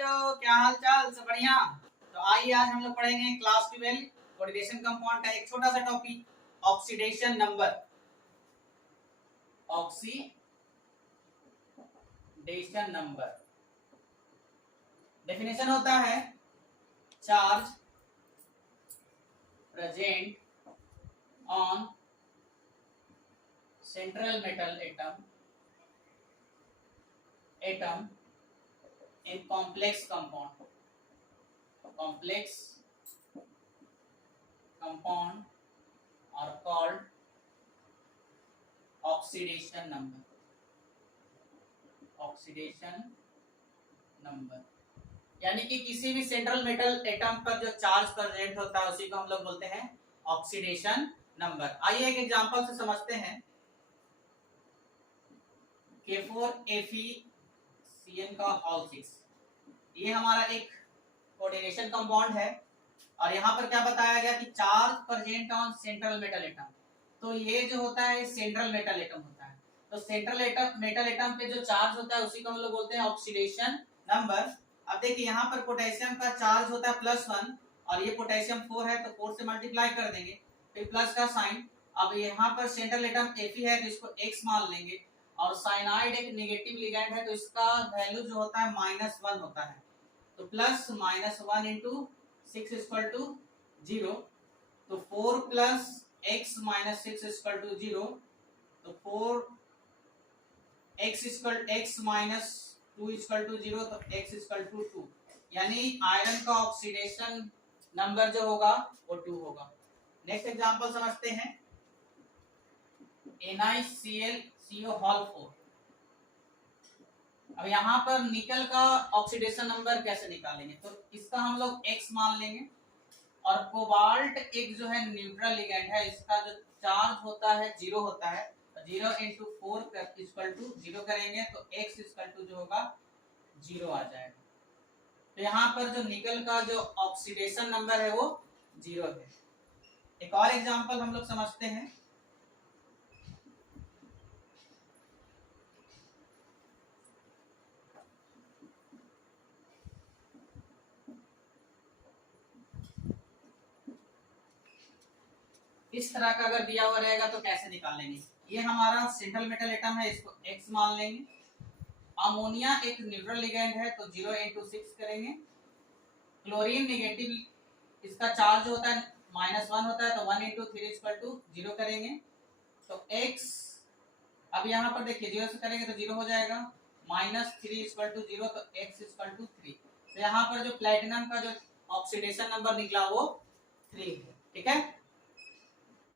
बच्चों, क्या हाल चाल? सब बढ़िया। तो आइए आज हम लोग पढ़ेंगे क्लास 12 कोऑर्डिनेशन कंपाउंड का एक छोटा सा topic, oxidation number. Oxidation number definition होता है charge present on central metal atom in complex compound are called oxidation number। यानी कि किसी भी सेंट्रल मेटल एटम पर जो चार्ज प्रेजेंट होता है उसी को हम लोग बोलते हैं ऑक्सीडेशन नंबर। आइए एक एग्जांपल से समझते हैं। K4FeCN का होल 6, ये हमारा एक कोऑर्डिनेशन कंपाउंड है और यहाँ पर क्या बताया गया कि charge present on central metal atom. तो ये जो होता है सेंट्रल मेटल एटम होता है। तो सेंट्रल मेटल एटम पे जो चार्ज होता है उसी को हम लोग बोलते हैं ऑक्सीडेशन नंबर। अब देखिए यहाँ पर पोटेशियम का चार्ज होता है +1 और ये पोटेशियम 4 है तो 4 से मल्टीप्लाई कर देंगे, फिर प्लस का साइन। अब यहाँ पर सेंट्रल एटम Fe है तो इसको x मान लेंगे और साइनाइड एक नेगेटिव लिगैंड है तो इसका वैल्यू जो होता है -1 होता है। तो प्लस -1 इंटू 6 इक्वल टू 0। तो 4 plus x minus 6 equal to 0। तो 4x माइनस 2 इक्वल टू 0, तो x इक्वल टू 2। यानी आयरन का ऑक्सीडेशन नंबर जो होगा वो 2 होगा। नेक्स्ट एग्जांपल समझते हैं। NiClCO whole 4। अब यहाँ पर निकल का ऑक्सीडेशन नंबर कैसे निकालेंगे? तो इसका हम लोग x मान लेंगे और कोबाल्ट एक जो है न्यूट्रल लिगैंड है, इसका जो चार्ज होता है 0 होता है। 0 इंटू 4 इक्वल टू 0 करेंगे तो x इक्वल टू जो होगा 0 आ जाएगा। तो यहाँ पर जो निकल का जो ऑक्सीडेशन नंबर है वो 0 है। एक और एग्जांपल हम लोग समझते हैं। इस तरह का अगर दिया हुआ रहेगा तो कैसे निकालेंगे? ये हमारा सेंट्रल मेटल एटम है, इसको x मान लेंगे। अमोनिया एक न्यूट्रल लिगैंड है तो 0 इंटू 6 करेंगे। क्लोरीन नेगेटिव, इसका चार्ज होता है -1 होता है तो 1 इंटू 3 इक्वल टू 0 करेंगे। तो x, अब यहाँ पर देखिए 0 से करेंगे तो 0 हो जाएगा। -3 इक्वल टू 0 तो x इक्वल टू 3। तो यहाँ पर जो प्लेटिनम का जो ऑक्सीडेशन नंबर निकला वो 3 है।